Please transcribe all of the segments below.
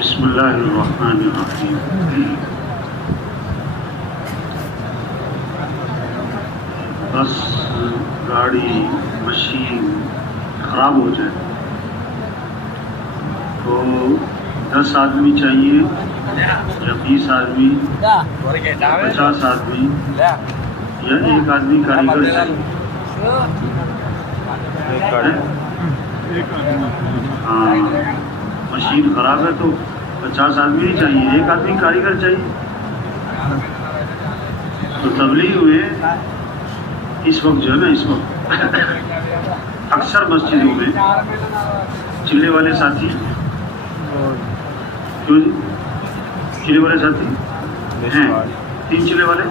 بسم اللہ الرحمن الرحیم. بس گاڑی مشین خراب ہو جائے تو 10 آدمی چاہیے یا 20 آدمی 50 آدمی یا 1 آدمی کاریگر چاہیے. ہاں مشین خراب ہے تو 50 آدمی نہیں چاہیے، 1 آدمی کاریگر چاہیے. تو تبلیغ میں اس وقت جو ہے نا، اس وقت اکثر مسجدوں میں چلے والے ساتھی، کیوں جی چلے والے ساتھی ہیں، 3 چلے والے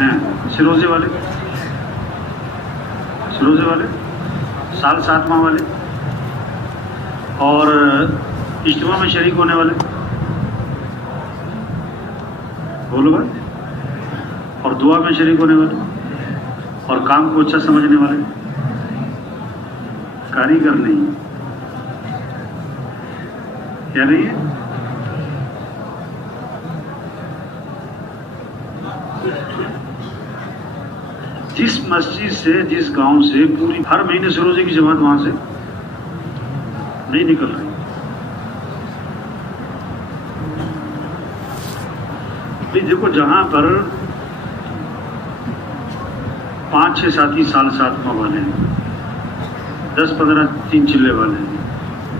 ہیں، سروزے والے سال 7 ماہ والے، اور اجتماع میں شریک ہونے والے، بولو بھائی، اور دعا میں شریک ہونے والے، اور کام کو اچھا سمجھنے والے. کاریگر نہیں کیا نہیں ہے. جس مسجد سے، جس گاؤں سے پوری ہر مہینے سے روزے کی جماعت وہاں سے نہیں نکل رہی. دیکھو جہاں پر 5-6 ساتھی سال 7 ماہ والے ہیں، 10-15 3 چلے والے ہیں،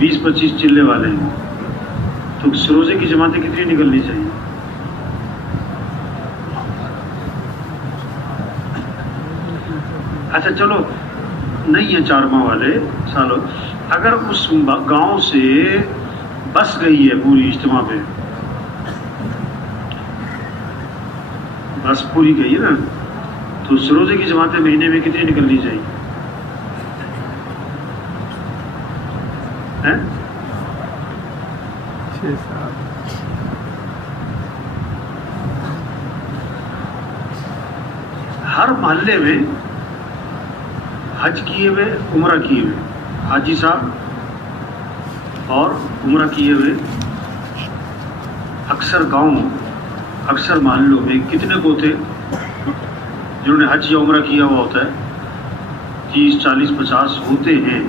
20-25 چلے والے ہیں، تو روزے کی جماعتیں کتنی نکلنی چاہیے؟ اچھا چلو نہیں ہے 4 ماہ والے سالوں، اگر اس گاؤں سے بس گئی ہے پوری اجتماع پہ، بس پوری گئی ہے نا، تو اس روزے کی جماعتیں مہینے میں کتنی نکلنی چاہیے؟ ہیں 6-7. ہر محلے میں حج کیے ہوئے، عمرہ کیے ہوئے حاجی صاحب اور عمرہ کیے ہوئے اکثر گاؤں، اکثر محلوں میں کتنے کو تھے جنہوں نے حج یا عمرہ کیا ہوا ہوتا ہے؟ 30 40 50 ہوتے ہیں.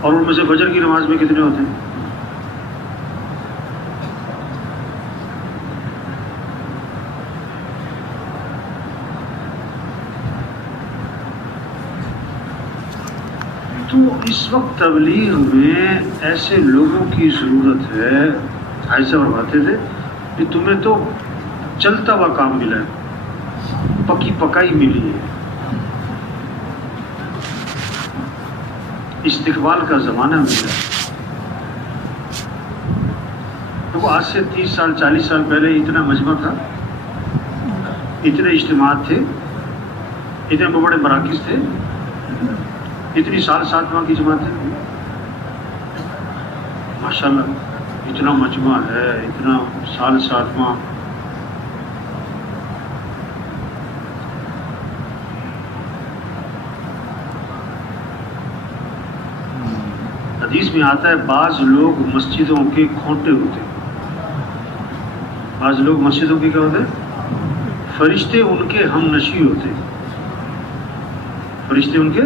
اور ان میں سے فجر کی نماز میں کتنے ہوتے ہیں؟ تو اس وقت تبلیغ میں ایسے لوگوں کی ضرورت ہے. ایسا فرماتے تھے کہ تمہیں تو چلتا ہوا کام ملا ہے، پکی پکائی ملی ہے، استقبال کا زمانہ ملا ہے. تو آج سے 30 سال 40 سال پہلے اتنا مجمع تھا، اتنے اجتماعات تھے، اتنے بڑے مراکز تھے، اتنی سال 7 ماہ کی جماعت ہے. ماشاءاللہ اتنا مجمع ہے، اتنا سال 7 ماہ. حدیث میں آتا ہے بعض لوگ مسجدوں کے کھوٹے ہوتے ہیں. بعض لوگ مسجدوں کے کیا ہوتے ہیں؟ فرشتے ان کے ہم نشی ہوتے ہیں. فرشتے ان کے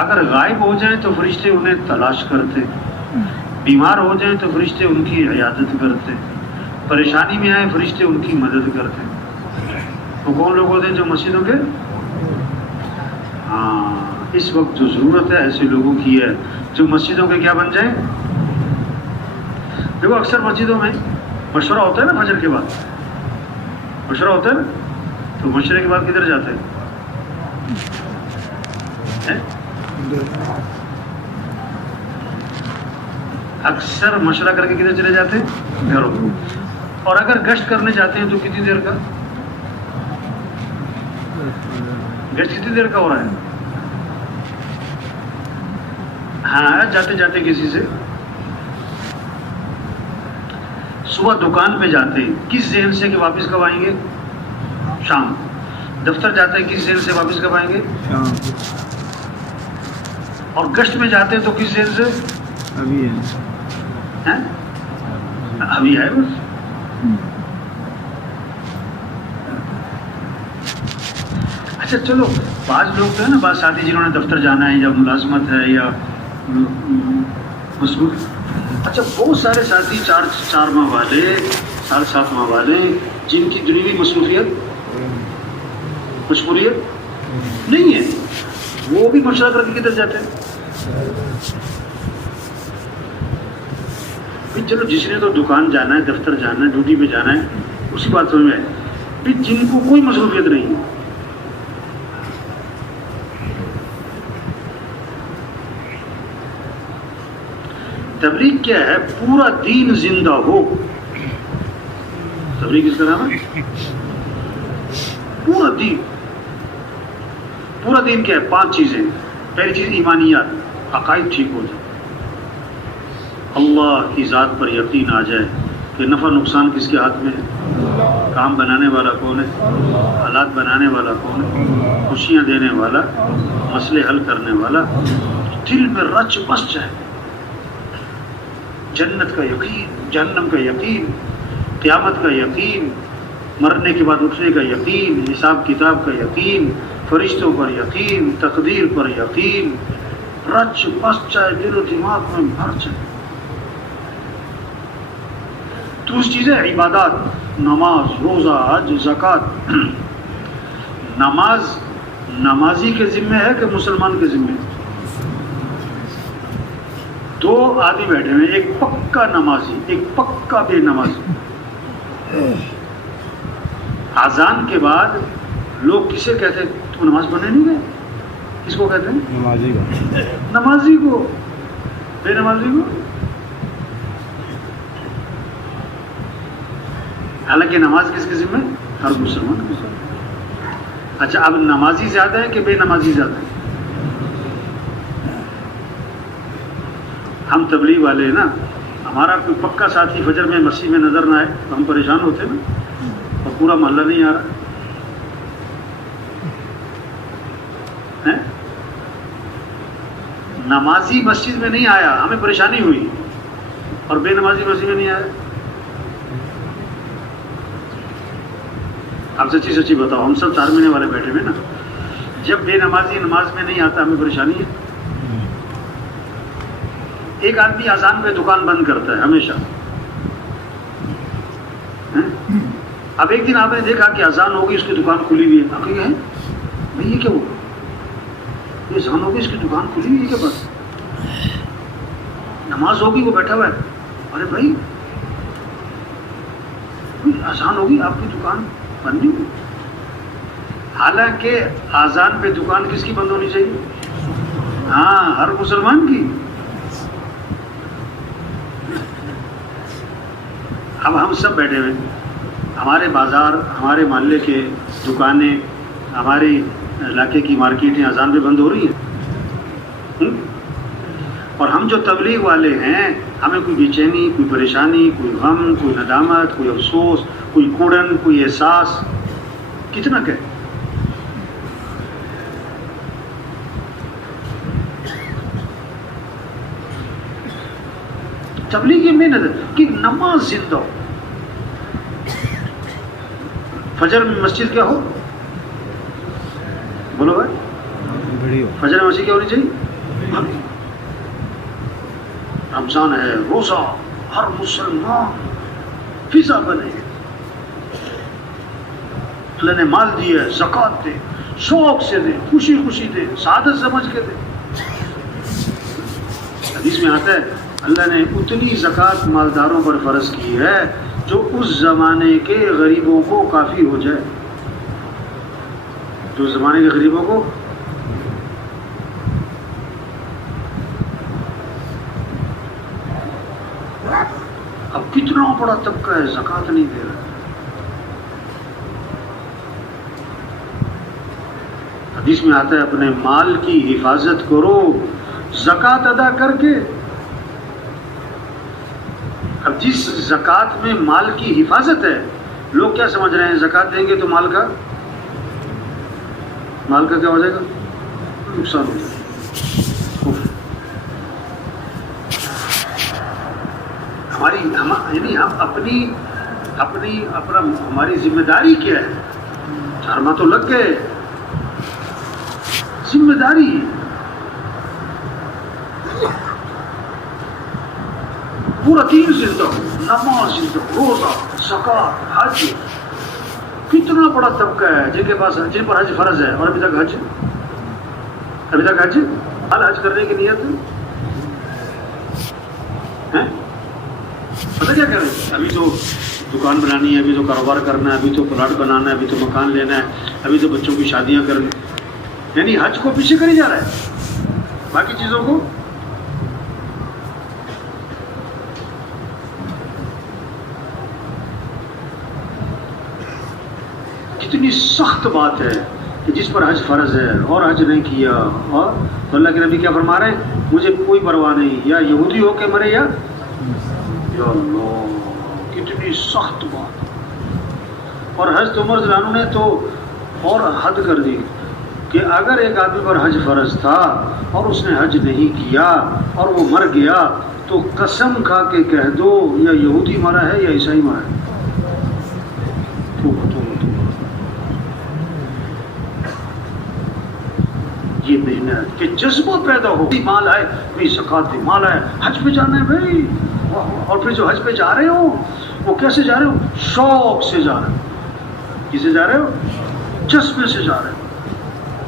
اگر غائب ہو جائیں تو فرشتے انہیں تلاش کرتے، بیمار ہو جائیں تو فرشتے ان کی عیادت کرتے، پریشانی میں آئے فرشتے ان کی مدد کرتے. وہ کون لوگ ہوتے ہیں جو مسجدوں کے؟ ہاں اس وقت جو ضرورت ہے ایسے لوگوں کی ہے جو مسجدوں کے کیا بن جائیں. دیکھو اکثر مسجدوں میں مشورہ ہوتا ہے نا، فجر کے بعد مشورہ ہوتا ہے نا، تو مشورے کے بعد کدھر جاتے ہیں؟ اکثر مشورہ کر کے کدھر چلے جاتے ہیں؟ گھروں. اور اگر گشت کرنے جاتے ہیں تو کتنی دیر کا گشت کتنی دیر کا ہو رہا ہے؟ ہاں جاتے جاتے کسی سے صبح دکان پہ جاتے ہیں کس ذہن سے کہ واپس کب آئیں گے؟ شام. دفتر جاتے ہیں کس ذہن سے واپس کب آئیں گے؟ شام. اور گشت میں جاتے ہیں تو کس ذہن سے؟ ابھی ہیں؟ ابھی ہے بس. اچھا چلو، بعض لوگ تو ہے نا، بعض ساتھی جنہوں نے دفتر جانا ہے یا ملازمت ہے یا مصروف، اچھا بہت سارے ساتھی 4 ماہ والے، 7.5 ماہ والے، جن کی دنیوی مشغولیت نہیں ہے، وہ بھی مشورہ کر کے کدھر جاتے ہیں؟ چلو جس نے تو دکان جانا ہے، دفتر جانا ہے، ڈیوٹی پہ جانا ہے، اسی بات سمجھ میں آئے. جن کو کوئی مصروفیت نہیں ہے، تبلیغ کیا ہے؟ پورا دین زندہ ہو. تبلیغ کس کا نام ہے؟ پورا دین کیا ہے؟ 5 چیزیں. پہلی چیز ایمانیات، عقائد ٹھیک ہو جائے، اللہ کی ذات پر یقین آ جائے کہ نفع نقصان کس کے ہاتھ میں ہے، کام بنانے والا کون ہے، حالات بنانے والا کون ہے، خوشیاں دینے والا، مسئلے حل کرنے والا. دل میں رچ بس جائے، جنت کا یقین، جہنم کا یقین، قیامت کا یقین، مرنے کے بعد اٹھنے کا یقین، حساب کتاب کا یقین، فرشتوں پر یقین، تقدیر پر یقین، رچ بس جائے، دل و دماغ میں بھر جائے. دوسری چیز ہے عبادات، نماز، روزہ، حج، زکوٰۃ. نماز نمازی کے ذمہ ہے کہ مسلمان کے ذمہ ہے؟ 2 آدمی بیٹھے ہوئے، ایک پکا نمازی، ایک پکا بے نمازی. اذان کے بعد لوگ کسے کہتے ہیں؟ تم نماز پڑھنے نہیں گئے؟ کس کو کہتے ہیں؟ نمازی کا. نمازی کو. بے نمازی کو؟ حالانکہ نماز کس کے ذمہ ہے؟ ہر مسلمان کے ذمہ. اچھا اب نمازی زیادہ ہے کہ بے نمازی زیادہ ہے؟ ہم تبلیغ والے نا، ہمارا کوئی پکا ساتھی فجر میں مسجد میں نظر نہ آئے تو ہم پریشان ہوتے نا، اور پورا محلہ نہیں آ رہا ہے. نمازی مسجد میں نہیں آیا، ہمیں پریشانی ہوئی، اور بے نمازی مسجد میں نہیں آیا. آپ سچی بتاؤ، ہم سب 4 مہینے والے بیٹھے ہوئے نا، جب بے نمازی نماز میں نہیں آتا ہمیں پریشانی ہے. ایک آدمی اذان پہ دکان بند کرتا ہے ہمیشہ. اب ایک دن آپ نے دیکھا کہ اذان ہوگی، اس کی دکان کھلی ہوئی ہے. آپ کہیں بھائی یہ کیا ہوا؟ یہ اذان ہوگی، اس کی دکان کھلی ہوئی ہے کیا؟ بس نماز ہوگی، وہ بیٹھا ہوا ہے. ارے بھائی اذان ہوگی، آپ کی دکان بند نہیں ہوئی. حالانکہ اذان پہ دکان کس کی بند ہونی چاہیے؟ ہاں، ہر مسلمان کی. اب ہم سب بیٹھے ہوئے، ہمارے بازار، ہمارے محلے کے دکانیں، ہمارے علاقے کی مارکیٹیں اذان پہ بند ہو رہی ہیں، اور ہم جو تبلیغ والے ہیں ہمیں کوئی بے چینی، کوئی پریشانی، کوئی غم، کوئی ندامت، کوئی افسوس، کوئی کوڑن، کوئی احساس. کتنا کہ تبلیغ کی محنت ہے کہ نماز زندہ ہو. فجر میں مسجد کیا ہو؟ بولو بھائی، فجر میں مسجد کیا ہونی چاہیے؟ رمضان ہے، روزہ، ہر مسلمان فضا بنے. اللہ نے مال دیا ہے، زکوٰۃ دے، شوق سے دے، خوشی خوشی دے، سعادت سمجھ کے دے. حدیث میں آتا ہے اللہ نے اتنی زکوٰۃ مالداروں پر فرض کی ہے جو اس زمانے کے غریبوں کو کافی ہو جائے. جو زمانے کے غریبوں کو، اب کتنا بڑا طبقہ ہے زکوٰۃ نہیں دے رہا. حدیث میں آتا ہے اپنے مال کی حفاظت کرو زکوٰۃ ادا کر کے. اب جس زکوٰۃ میں مال کی حفاظت ہے، لوگ کیا سمجھ رہے ہیں زکوٰۃ دیں گے تو مال کا کیا ہو جائے گا؟ نقصان ہو جائے گا. یعنی ہم ہماری ذمہ داری کیا ہے؟ 4 ماہ تو لگ گئے، ذمہ داری پورا 3 زندہ ہو، نماز زندہ، روزہ، زکات، حج. کتنا بڑا طبقہ ہے جن پر حج فرض ہے اور ابھی تک حج حج کرنے کی نیت ہے. پتہ کیا کر رہے ہیں؟ ابھی تو دکان بنانی ہے، ابھی تو کاروبار کرنا ہے، ابھی تو پلاٹ بنانا ہے، ابھی تو مکان لینا ہے، ابھی تو بچوں کی شادیاں کرنی. یعنی حج کو پیچھے کری جا رہا ہے، باقی چیزوں کو. کتنی سخت بات ہے کہ جس پر حج فرض ہے اور حج نہیں کیا. اور تو اللہ کے نبی کیا فرما رہے ہیں؟ مجھے کوئی پرواہ نہیں، یا یہودی ہو کے مرے یا اللہ. کتنی سخت بات. اور حضرت عمر رضی اللہ عنہ نے تو اور حد کر دی کہ اگر ایک آدمی پر حج فرض تھا اور اس نے حج نہیں کیا اور وہ مر گیا تو قسم کھا کے کہہ دو یا یہودی مرا ہے یا عیسائی مرا ہے. یہ محنت کہ جذبہ پیدا ہو، مال آئے بھائی، زکات دے، مال آئے، حج پہ جانا ہے بھائی. اور پھر جو حج پہ جا رہے ہو وہ کیسے جا رہے ہو؟ شوق سے جا رہے ہو. کسے جا رہے ہو؟ جذبے سے جا رہے ہو،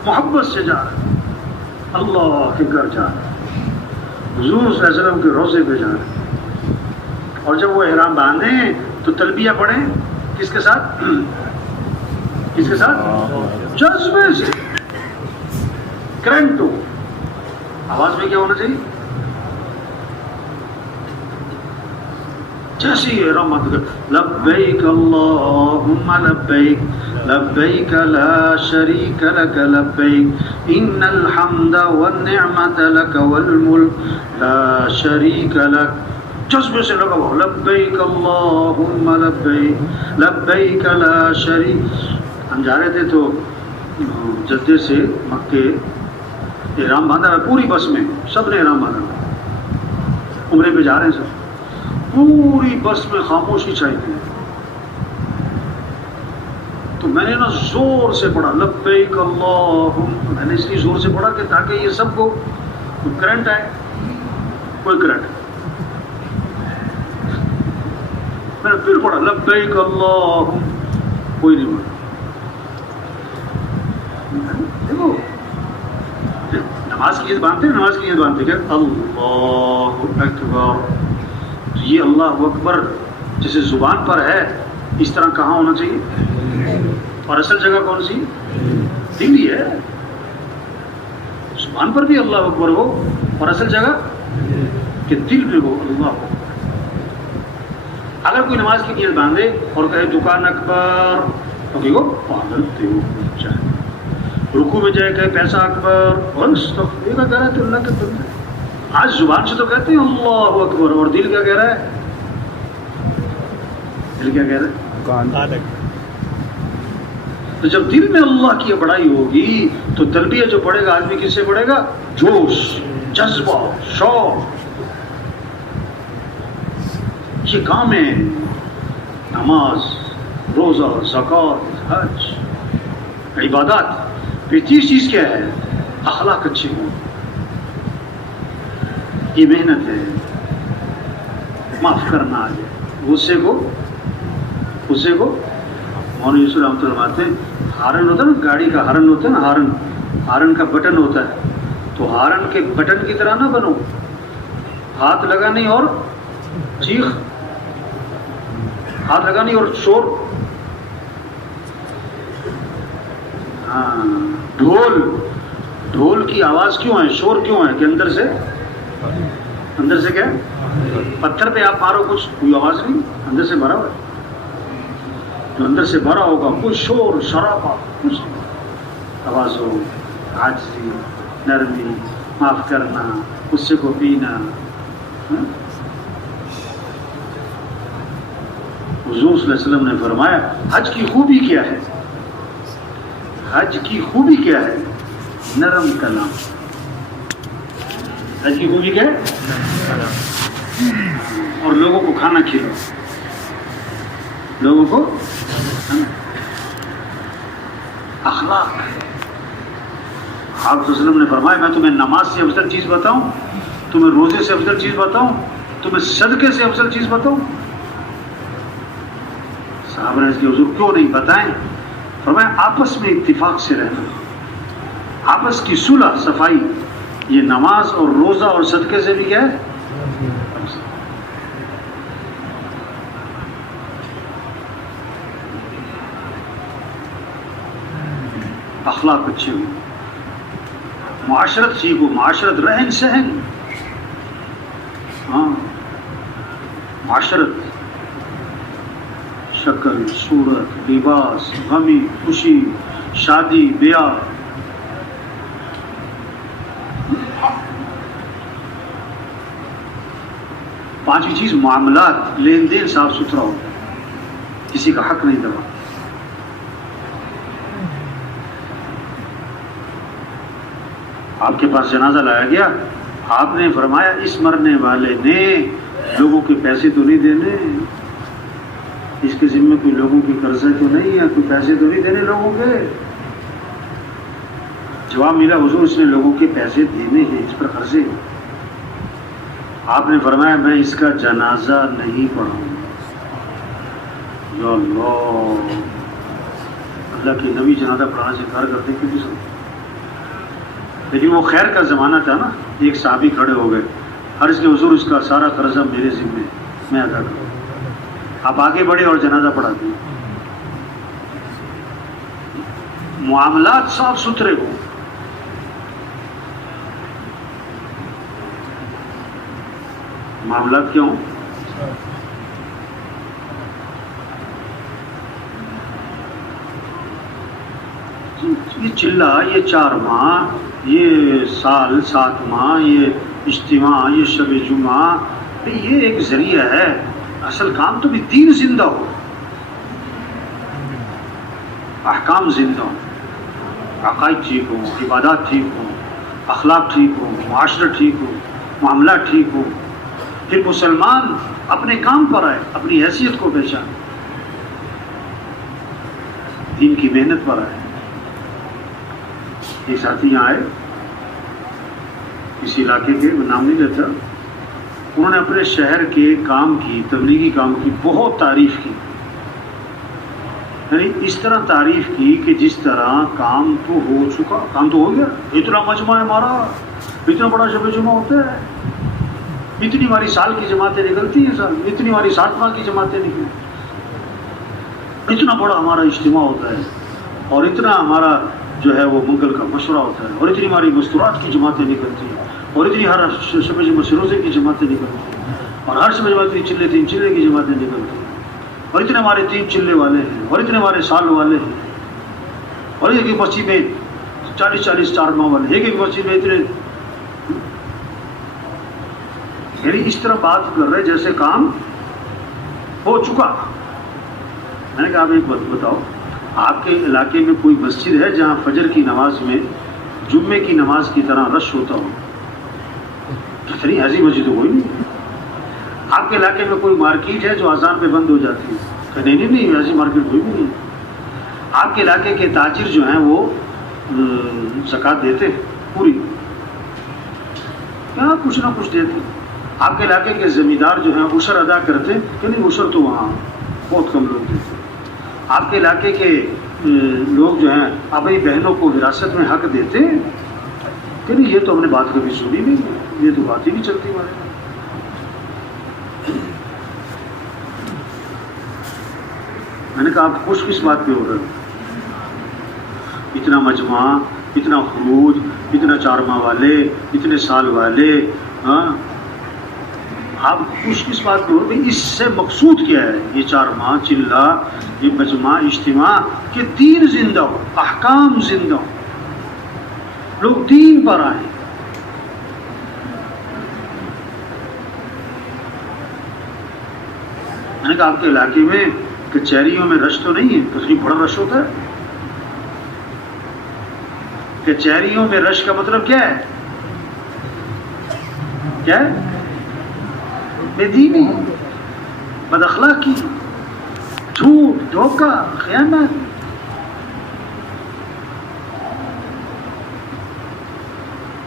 محبت سے جا رہے ہو، اللہ کے گھر جا رہے ہو، حضور صلی اللہ علیہ وسلم کے روضے پہ جا رہے ہو. اور جب وہ احرام باندھیں تو تلبیہ پڑھیں کس کے ساتھ؟ کس کے ساتھ؟ جذبے سے. کرنٹ ہو، آواز میں کیا ہونا چاہیے؟ جیسے ہی احرام باندھ کر لبیک اللہم لبیک لبیک لا شریک لک لبیک ان الحمد والنعمت لک والملک لا شریک لک. جذبے سے لگا ہوا لبیک اللہم لبیک لبیک لا شریک. ہم جا رہے تھے تو جدے سے مکے احرام باندھا ہے پوری بس میں، سب نے احرام باندھا ہے، عمرے پہ جا رہے ہیں سب. پوری بس میں خاموشی چھائی تھی. تو میں نے نا زور سے پڑھا لبیک اللہم. میں نے اس لیے زور سے پڑھا کہ تاکہ یہ سب کو کرنٹ آئے. کوئی کرنٹ. میں نے پھر پڑھا لبیک اللہم، کوئی نہیں پڑھا. دیکھو نماز کی عید باندھتے کیا اللہ اکبر. یہ اللہ اکبر جیسے زبان پر ہے اس طرح کہاں ہونا چاہیے؟ اور اصل جگہ کون سی؟ دل ہی ہے. زبان پر بھی اللہ اکبر ہو اور اصل جگہ کہ دل میں ہو اللہ اکبر. اگر کوئی نماز کی نیت باندھے اور کہے دکان اکبر تو کہ وہ پاگل تھے. وہ چاہے رکوع میں جائے کہ پیسہ اکبر اور یہ کہہ رہا ہے تو اللہ کے بندے. آج زبان سے تو کہتے ہیں اللہ اکبر اور دل کیا کہہ رہا ہے؟ دل کیا کہہ رہا ہے؟ تو جب دل میں اللہ کی بڑائی ہوگی تو تلبیہ جو پڑھے گا آدمی کس سے پڑھے گا؟ جوش، جذبہ، شوق. یہ کام ہے نماز، روزہ، زکات، حج، عبادات. پھر تیس چیز کیا ہے؟ اخلاق اچھے ہوں. یہ محنت ہے. معاف کرنا آ جائے غصے کو مولوی یوسف رحمۃ اللہ فرماتے ہیں ہارن ہوتا ہے نا، گاڑی کا ہارن ہوتا ہے نا، ہارن کا بٹن ہوتا ہے. تو ہارن کے بٹن کی طرح نہ بنو، ہاتھ لگانی اور چیخ، ہاتھ لگانی اور شور. ہاں، ڈھول کی آواز کیوں ہے، شور کیوں ہے؟ کہ اندر سے کیا ہے؟ پتھر پہ آپ مارو کچھ کوئی آواز نہیں، اندر سے بھرا ہوا ہے. جو اندر سے بھرا ہوگا کوئی شور شرابہ کچھ نہیں. آواز ہو، عاجزی، نرمی، معاف کرنا، غصے کو پینا. حضور صلی اللہ علیہ وسلم نے فرمایا حج کی خوبی کیا ہے؟ حج کی خوبی کیا ہے؟ نرم کلام. حج کی خوبی کیا ہے؟ اور لوگوں کو کھانا کھلاؤ، لوگوں کو اخلاق۔ آپ صلی اللہ علیہ وسلم نے فرمایا میں تمہیں نماز سے افضل چیز بتاؤں، تمہیں روزے سے افضل چیز بتاؤں، تمہیں صدقے سے افضل چیز بتاؤں؟ صحابہ نے اس کے حضور کیوں نہیں بتائیں؟ فرمایا آپس میں اتفاق سے رہنا، آپس کی صلح صفائی، یہ نماز اور روزہ اور صدقے سے بھی کیا ہے؟ اخلاق اچھے ہو، معاشرت سیکھو، معاشرت رہن سہن، ہاں معاشرت، شکل صورت لباس غمی خوشی شادی بیاہ، پانچویں چیز معاملات، لین دین صاف ستھرا ہو، کسی کا حق نہیں دبا۔ آپ کے پاس جنازہ لایا گیا، آپ نے فرمایا اس مرنے والے نے لوگوں کے پیسے تو نہیں دینے، اس کے ذمہ کوئی لوگوں کی قرضے تو نہیں ہے، کوئی پیسے تو نہیں دینے لوگوں کے؟ جواب ملا حضور اس نے لوگوں کے پیسے دینے ہیں، اس پر قرضے۔ آپ نے فرمایا میں اس کا جنازہ نہیں پڑھاؤں گا۔ یا اللہ، اللہ کے نبی جنازہ پڑھانا سے انکار کرتے کیوں سب؟ لیکن وہ خیر کا زمانہ تھا نا، ایک صحابی کھڑے ہو گئے، عرض کے حضور اس کا سارا قرضہ میرے ذمہ میں ادا کروں۔ آپ آگے بڑھے اور جنازہ پڑھا دیں۔ معاملات صاف ستھرے ہوں، معاملات کیا ہوں؟ یہ چلہ، یہ 4 ماہ، یہ سال 7 ماہ، یہ اجتماع، یہ شب جمعہ، یہ ایک ذریعہ ہے، اصل کام تو بھی دین زندہ ہو، احکام زندہ ہو، عقائد ٹھیک ہوں، عبادات ٹھیک ہوں، اخلاق ٹھیک ہوں، معاشرہ ٹھیک ہو، معاملات ٹھیک ہو، پھر مسلمان اپنے کام پر آئے، اپنی حیثیت کو پہچانے، دین کی محنت پر آئے۔ ایک ساتھی یہاں آئے، کسی علاقے کے، وہ نام نہیں لیتا، انہوں نے اپنے شہر کے کام کی، تبلیغی کام کی بہت تعریف کی، یعنی اس طرح تعریف کی کہ جس طرح کام تو ہو چکا، کام تو ہو گیا، اتنا مجمع ہے ہمارا، اتنا بڑا شب جمعہ ہوتا ہے، اتنی ہماری سال کی جماعتیں نکلتی ہیں، سال اتنی ہماری 60 ماہ کی جماعتیں نکلتی، اتنا بڑا ہمارا اجتماع ہوتا ہے، اور اتنا ہمارا جو ہے وہ منگل کا مشورہ ہوتا ہے، اور اتنی ہماری مستورات کی جماعتیں نکلتی ہیں، اور اتنی ہر شب جمعہ روزے کی جماعتیں نکلتی ہیں، اور ہر شب جمعہ 3 چلے کی جماعتیں نکلتی ہیں، اور اتنے ہمارے 3 چلے والے ہیں، اور اتنے ہمارے سال والے ہیں، اور ایک ایک مسجد میں 40 4 ماہ والے، ایک ایک مسجد میں اتنے، یعنی اس طرح بات کر رہے جیسے کام ہو چکا۔ میں نے کہا آپ ایک بات بتاؤ، آپ کے علاقے میں کوئی مسجد ہے جہاں فجر کی نماز میں جمعے کی نماز کی طرح رش ہوتا ہو؟ اتنی ایسی مسجد تو کوئی نہیں۔ آپ کے علاقے میں کوئی مارکیٹ ہے جو اذان پہ بند ہو جاتی ہے؟ نہیں، ایسی مارکیٹ کوئی بھی نہیں۔ آپ کے علاقے کے تاجر جو ہیں وہ زکوٰۃ دیتے ہیں پوری؟ کیا کچھ نہ کچھ دیتے؟ آپ کے علاقے کے زمیندار جو ہیں عشر ادا کرتے ہیں کہ نہیں؟ عشر تو وہاں بہت کم لوگ دیتے ہیں۔ آپ کے علاقے کے لوگ جو ہیں اپنی بہنوں کو وراثت میں حق دیتے ہیں کہ نہیں؟ یہ تو ہم نے بات کبھی سنی نہیں، یہ تو بات ہی نہیں چلتی ہمارے یہاں۔ میں نے کہا آپ خوش کس بات پہ ہو رہے ہو؟ اتنا مجمع، اتنا خروج، اتنا 4 ماہ والے، اتنے سال والے، ہاں آپ خوش کس بات پہ ہو رہے؟ اس سے مقصود کیا ہے؟ یہ 4 ماہ چلہ، یہ مجمع اجتماع کہ دین زندہ ہو، احکام زندہ ہو، لوگ دین پر آئیں۔ میں نے کہا آپ کے علاقے میں کچہریوں میں رش تو نہیں ہے؟ کتنی بڑا رش ہوتا ہے کچہریوں میں۔ رش کا مطلب کیا ہے؟ کیا ہے؟ بے دینی، بد اخلاقی، جھوٹ، دھوکہ، خیانت.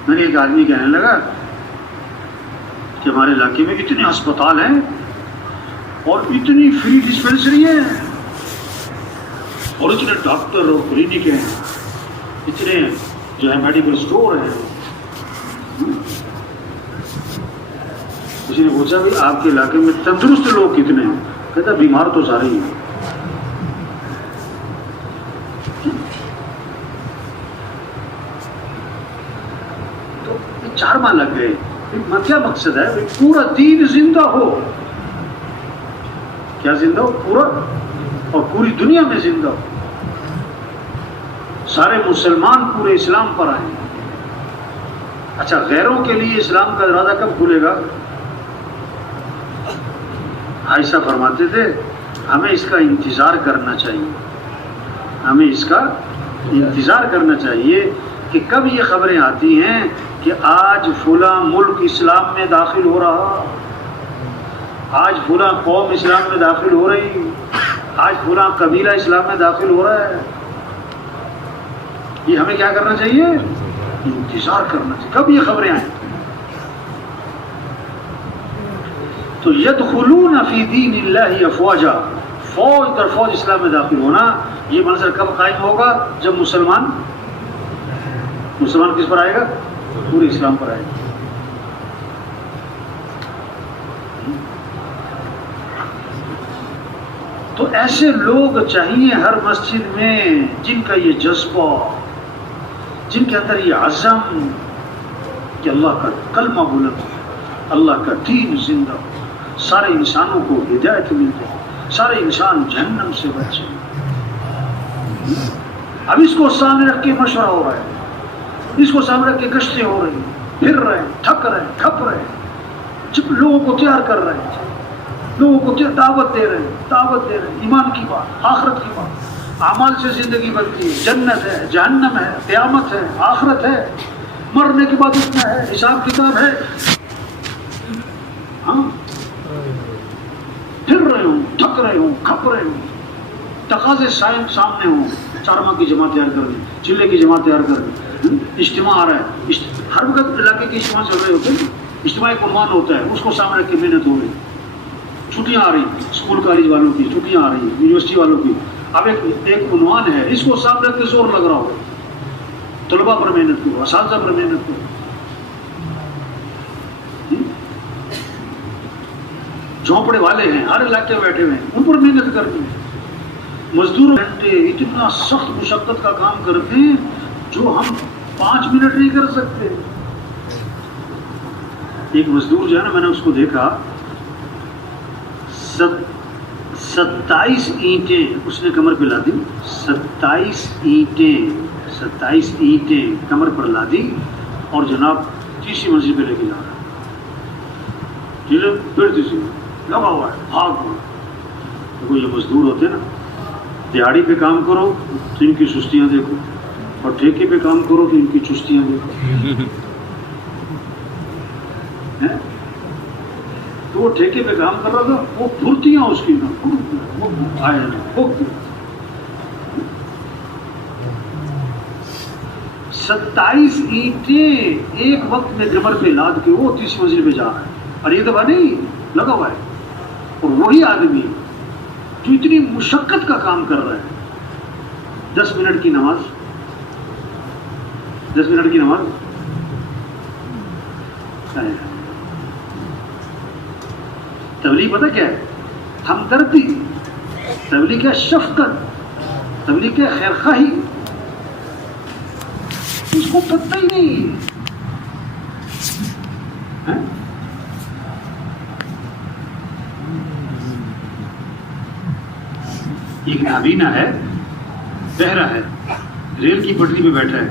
میں نے ایک آدمی کہنے لگا کہ ہمارے علاقے میں اتنے ہسپتال ہیں اور اتنی فری ڈسپینسری ہیں اور اتنے ڈاکٹر اور کلینک ہیں، اتنے جو ہے میڈیکل اسٹور ہیں. کسی نے پوچھا بھی آپ کے علاقے میں تندرست لوگ کتنے ہیں؟ کہتا بیمار تو سارے ہی ہیں. تو 4 ماہ لگ گئے. کیا مقصد ہے؟ پورا دین زندہ ہو. کیا زندہ ہو؟ پورا، اور پوری دنیا میں زندہ ہو. سارے مسلمان پورے اسلام پر آئیں. اچھا، غیروں کے لیے اسلام کا دروازہ کب کھلے گا؟ عائشہ فرماتے تھے ہمیں اس کا انتظار کرنا چاہیے، ہمیں اس کا انتظار کرنا چاہیے کہ کب یہ خبریں آتی ہیں کہ آج فلاں ملک اسلام میں داخل ہو رہا، آج فلاں قوم اسلام میں داخل ہو رہی، آج فلاں قبیلہ اسلام میں داخل ہو رہا ہے. یہ ہمیں کیا کرنا چاہیے؟ انتظار کرنا چاہیے کب یہ خبریں آئیں. تو یدخلون فی دین اللہ افواجا، فوج در فوج اسلام میں داخل ہونا. یہ منظر کب قائم ہوگا؟ جب مسلمان کس پر آئے گا؟ پورے اسلام پر آئے گا. تو ایسے لوگ چاہیے ہر مسجد میں جن کا یہ جذبہ، جن کے اندر یہ عزم کہ اللہ کا کلمہ بلند، اللہ کا دین زندہ، سارے انسانوں کو ہدایت مل جائے، سارے انسان جہنم سے بچے. اب اس کو سامنے رکھ کے مشورہ ہو رہا ہے، اس کو سامنے رکھ کے گشتیں ہو رہی ہیں، پھر رہے ہیں، تھک رہے ہیں، کھپ رہے ہیں، جب لوگوں کو تیار کر رہے ہیں، لوگوں کو دعوت دے رہے ہیں، ایمان کی بات، آخرت کی بات. اعمال سے زندگی بنتی ہے، جنت ہے، جہنم ہے، قیامت ہے، آخرت ہے، مرنے کے بعد اٹھنا ہے، حساب کتاب ہے. ہاں، پھر رہے ہوں، تھک رہے ہوں، کھپ رہے ہوں، تقاضے سامنے ہوں. 4 ماہ کی جماعت تیار کر دیں، چلے کی جماعت تیار کر دیں، اجتماع آ رہا ہے، ہر وقت علاقے کے اجتماع چل رہے ہوتے ہیں. اجتماع ایک عنوان ہوتا ہے، اس کو سامنے رکھ کے محنت ہو رہی. چھٹیاں آ رہی، اسکول کالج والوں کی چھٹیاں آ رہی ہیں، یونیورسٹی والوں کی. اب ایک عنوان ہے، اس کو سامنے رکھ کے زور لگ رہا ہو. طلباء پر محنت کرو، اساتذہ پر محنت کرو. جھونپڑے والے ہیں، ہر علاقے میں بیٹھے ہوئے ہیں، ان پر محنت کرتے ہیں. مزدور گھنٹے اتنا سخت مشقت کا کام کرتے ہیں جو ہم 5 منٹ نہیں کر سکتے. ایک مزدور جو ہے نا، میں نے اس کو دیکھا، 27 اینٹیں اس نے کمر پہ لا دی. 27 اینٹیں کمر پر لا دی اور جناب تیسری منزل پہ لے کے جا رہا ہے. پھر تیسری لگا ہوا ہے، بھاگ ہوا. دیکھو یہ مزدور ہوتے نا، دیہڑی پہ کام کرو تو ان کی سستیاں دیکھو، اور ٹھیکے پہ کام کرو تو ان کی چستیاں دیکھو. تو وہ ٹھیکے پہ کام کر رہا تھا، وہ پھرتیاں اس کی وہ آئے ہیں. 27 اینٹیں ایک وقت میں کمر پہ لاد کے وہ تیسری منزل پہ جا رہا ہے. اور یہ دفعہ نہیں لگا ہوا ہے. اور وہی آدمی جو اتنی مشقت کا کام کر رہا ہے، 10 منٹ کی نماز، 10 منٹ کی نماز. تبلیغ پتہ کیا ہے؟ ہمدردی. تبلیغ کیا؟ شفقت. تبلیغ کیا؟ خیر خواہی. اس کو پتہ ہی نہیں. ایک نابینا ہے، بہرا ہے، ریل کی پٹری پہ بیٹھا ہے،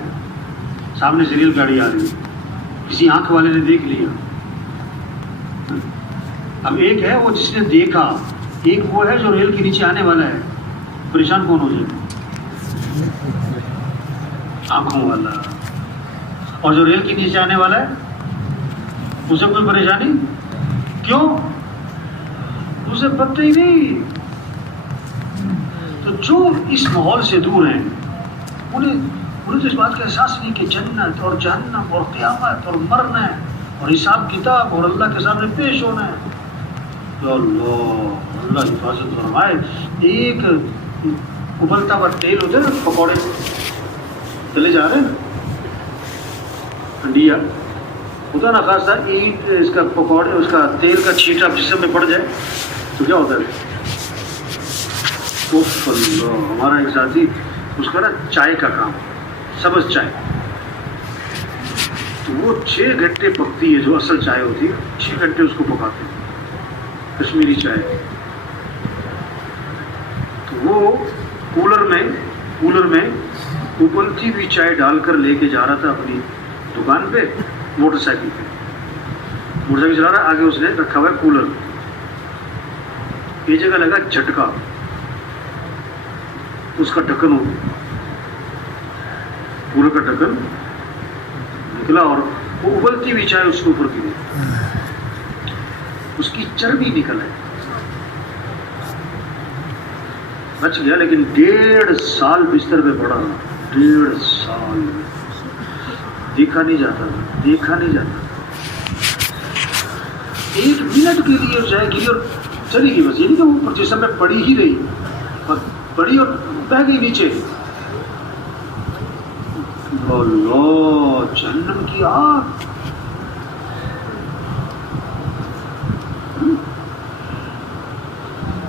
سامنے سے ریل گاڑی آ رہی ہے، کسی آنکھ والے نے دیکھ لیا. اب ایک ہے وہ جس نے دیکھا، ایک وہ ہے جو ریل کے نیچے آنے والا ہے. پریشان کون ہو جائے؟ آنکھوں والا. اور جو ریل کے نیچے آنے والا ہے اسے کوئی پریشانی کیوں؟ اسے پتہ ہی نہیں. تو جو اس ماحول سے دور ہیں انہیں تو اس بات کا احساس نہیں کہ جنت اور جہنم اور قیامت اور مرنا ہے اور حساب کتاب اور اللہ کے سامنے پیش ہونا ہے. یا اللہ حفاظت فرمائے. ایک ابلتا ہوا تیل ہوتا ہے نا, پکوڑے چلے جا رہے ہیں نا, انڈیا ہوتا نا خاصا, ایک اس کا پکوڑے اس کا تیل کا چھینٹا جسم میں پڑ جائے تو کیا ہوتا ہے؟ ہمارا ایک ساتھی اس کا نا چائے کا کام, سبز چائے, تو وہ 6 گھنٹے پکتی ہے جو اصل چائے ہوتی ہے, 6 گھنٹے اس کو پکاتے ہیں کشمیری چائے. تو وہ کولر میں ابلتی ہوئی چائے ڈال کر لے کے جا رہا تھا اپنی دکان پہ, موٹر سائیکل چلا رہا, آگے اس نے رکھا ہوا ہے کولر. یہ جگہ لگا جھٹکا, اس کا ڈھکن ہو, کولر کا ڈھکن نکلا اور وہ ابلتی ہوئی چائے اس کے اوپر گری, اس کی چربی نکل آئی, بچ گیا. لیکن 1.5 سال بستر پہ پڑا رہا, 1.5 سال دیکھا نہیں جاتا. 1 منٹ کے لیے جائے گی اور چلی گئی, بس یہ نہیں کہ وہ جسم میں پڑی ہی رہی, اور پڑی اور بہ گئی نیچے. اللہ, جہنم کی آگ.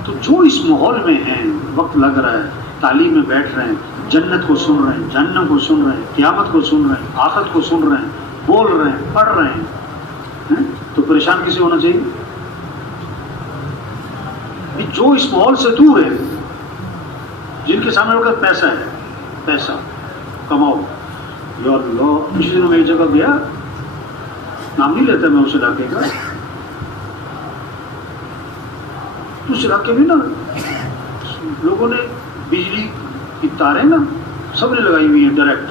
تو جو اس ماحول میں ہیں, وقت لگ رہا ہے, تعلیم میں بیٹھ رہے ہیں, جنت کو سن رہے ہیں, جہنم کو سن رہے ہیں, قیامت کو سن رہے ہیں, آخرت کو سن رہے ہیں, بول رہے ہیں, پڑھ رہے ہیں, تو پریشان کسے ہونا چاہیے؟ جو اس ماحول سے دور ہے, جن کے سامنے وقت پیسہ ہے, پیسہ کماؤ. یا اللہ, پچھلے دنوں میں ایک جگہ گیا, نام نہیں لیتا میں اس علاقے کا, تو اس علاقے میں نا لوگوں نے بجلی کی تاریں نا سب نے لگائی ہوئی ہیں ڈائریکٹ,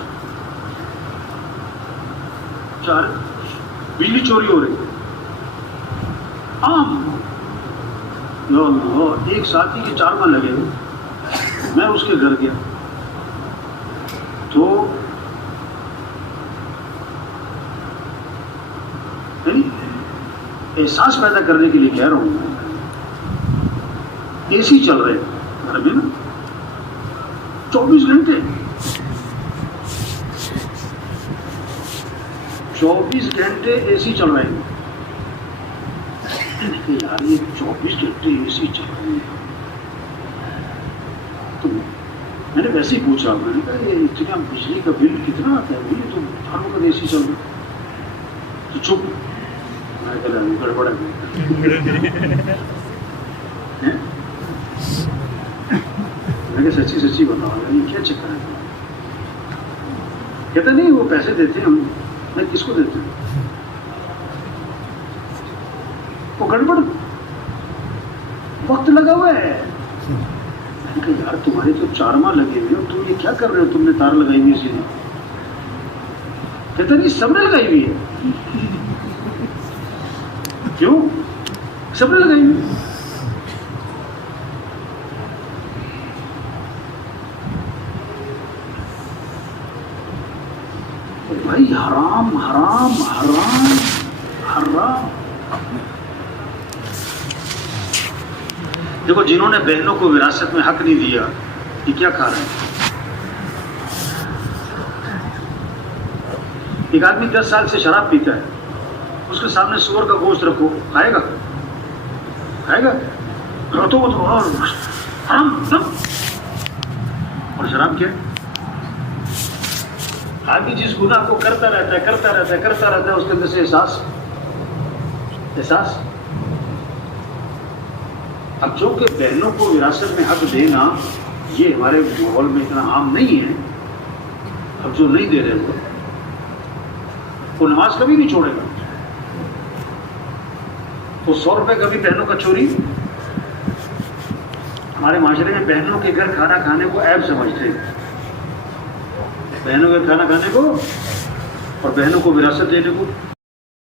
بجلی چوری ہو رہی عام. ایک ساتھی کے 4 ماہ لگے ہوئے. میں اس کے گھر گیا تو احساس پیدا کرنے کے لیے کہہ رہا ہوں, اے سی چل رہے گھر میں نا 24 گھنٹے 24 گھنٹے اے سی چل رہے ہیں. یار یہ 24 گھنٹے اے سی چل رہے ہیں, تو میں نے ویسے ہی پوچھا, میں نے کہا یہ اتنا بجلی کا بل کتنا آتا ہے؟ بولے تو ہر وقت اے سی چل رہا ہے. تو چپ, میں کہا گڑبڑ ہے. میں کہ سچی بتاؤ یہ کیا چکر ہے؟ کہتا نہیں وہ پیسے دیتے ہیں ہم. میں کس کو دیتے ہیں؟ وہ گڑبڑ وقت لگا ہوا ہے. میں نے کہا یار تمہارے تو 4 ماہ لگے ہوئے اور تم یہ کیا کر رہے ہو؟ تم نے تار لگائی ہوئی سیدھی. کہتا نہیں سب نے لگائی ہوئی ہے. کیوں؟ سب نے لگائی ہوئی. بھائی حرام حرام حرام حرام. دیکھو جنہوں نے بہنوں کو وراثت میں حق نہیں دیا یہ کیا کھا رہے ہیں؟ ایک آدمی 10 سال سے شراب پیتا ہے, اس کے سامنے سور کا گوشت رکھو, کھائے گا؟ تو وہ تو حرام. اور شراب کیا ہے؟ آدمی جس گناہ کو کرتا رہتا ہے اس کے اندر سے احساس. اب جو کہ بہنوں کو وراثت میں حق دینا یہ ہمارے ماحول میں اتنا عام نہیں ہے. اب جو نہیں دے رہے وہ نماز کبھی نہیں چھوڑے گا. وہ 100 روپے کبھی بہنوں کا چوری. ہمارے معاشرے میں بہنوں کے گھر کھانا کھانے کو عیب سمجھتے ہیں. بہنوں کے کھانا کھانے کو اور بہنوں کو وراثت دینے کو